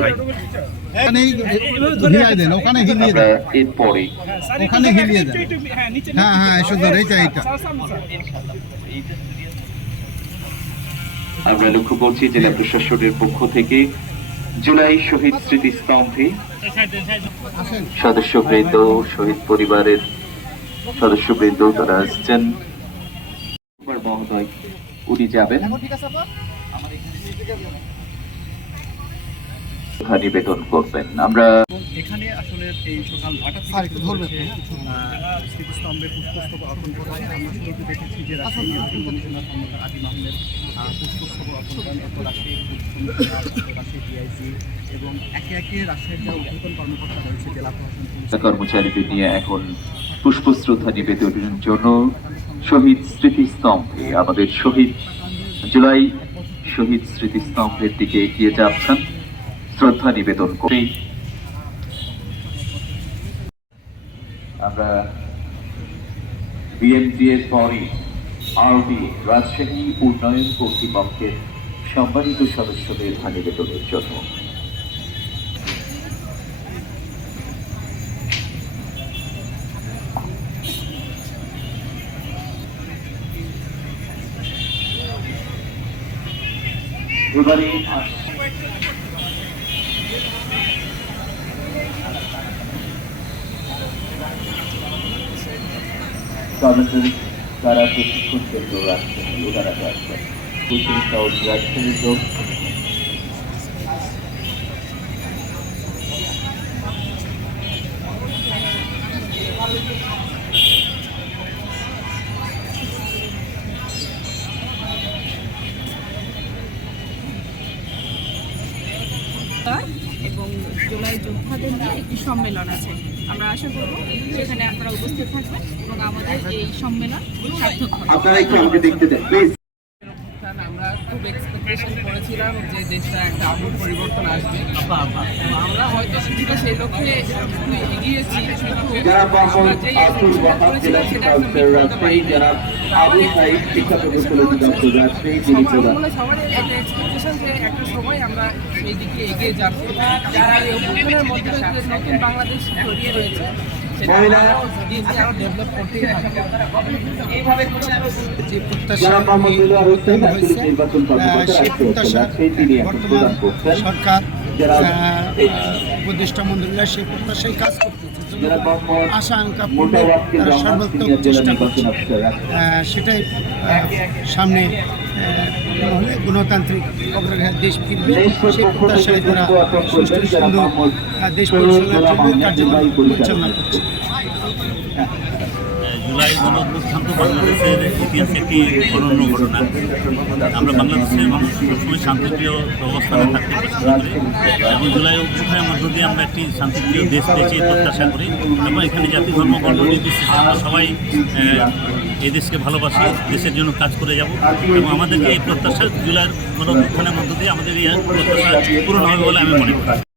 ভাই হিলিয়ে দেন, ওখানে হিলিয়ে দেন, এরপরে ওখানে হিলিয়ে দেন। হ্যাঁ হ্যাঁ সুন্দর, এইটা এইটা। আমরা লক্ষ্য করছি জেলা প্রশাসনের পক্ষ থেকে জুলাই শহীদ স্মৃতিস্তম্ভে সদস্যবৃন্দ, শহীদ পরিবারের সদস্যবৃন্দ তারা আসছেন। মহোদয় উনি যাবেন নিবেদন করবেন। আমরা এখানে আসলে এই সকাল 8টা স্মৃতিস্তম্ভে পুষ্পস্তবক অর্পণ করা হয়। আমরা শুরুতে দেখেছি যে রাজশাহী নির্বাচন কমিশনার আজিম আহমেদ পুষ্পস্তবক অর্পণ করেন, রাজশাহী ডিআইজি এবং একে একে রাজশাহীর যারা ঊর্ধ্বতন কর্মকর্তা রয়েছে, জেলা প্রশাসন কর্মচারীদের নিয়ে এখন পুষ্পশ্রদ্ধা নিবেদনের জন্য শহীদ স্মৃতিস্তম্ভে আমাদের জুলাই শহীদ স্মৃতিস্তম্ভের দিকে এগিয়ে যাচ্ছেন শ্রদ্ধা নিবেদন করে। আমরা বিএমপি এর পরে আরডিএ রাজশাহী উন্নয়ন কর্তৃপক্ষের সম্মানিত সদস্যদের নিবেদনের জন্য এবারে কর্মচারী তারা প্রশিক্ষণ কেন্দ্র রাখছেন, ওনারা রাখছেন রাজশাহীর লোক এবং জুলাই যোদ্ধাদের নিয়ে একটি সম্মেলন আছে। আমরা আশা করব সেখানে আপনারা উপস্থিত থাকবেন এবং আমাদের এই সম্মেলন সার্থক হবে। আমরা খুব এক্সপেকটেশন করেছিলাম যে দেশটা একটা আমূল পরিবর্তন আসবে। আমরা হয়তো কিছুটা সেই লক্ষ্যে এগিয়েছি, সবারই একটা এক্সপেকটেশন যে একটা সময় আমরা সেই দিকে এগিয়ে যাবো। অভ্যুত্থানের মধ্যে নতুন বাংলাদেশ তৈরি হয়েছে, সরকার উপদেষ্টা মন্ডলীরা সেই প্রত্যাশায় কাজ করতেছে, আশা আকাঙ্ক্ষা পূর্ণ তারা সর্বোত্তম চেষ্টা করছে। সেটাই সামনে হলে গণতান্ত্রিক অগ্রগামী দেশ ফিরবে, সেই প্রত্যাশায় তারা সুষ্ঠু সুন্দর দেশ পরিচালনার জন্য কার্যক্রম পরিচালনা করছে। জুলাই গণঅভ্যুত্থান তো বাংলাদেশের ইতিহাসে একটি অনন্য ঘটনা। আমরা বাংলাদেশের মানুষ সবসময় শান্তিপ্রিয় অবস্থানে থাকতে পছন্দ করি এবং জুলাই অভ্যুত্থানের মধ্য দিয়ে আমরা একটি শান্তিপ্রিয় দেশ পেয়েছি প্রত্যাশা করি এবং এখানে জাতি ধর্ম বর্ণ নির্বিশেষে আমরা সবাই এই দেশকে ভালোবাসি, দেশের জন্য কাজ করে যাব এবং আমাদেরকে এই প্রত্যাশা জুলাইয়ের গণঅভ্যুত্থানের মধ্য দিয়ে আমাদের এই প্রত্যাশা পূরণ হবে বলে আমি মনে করি।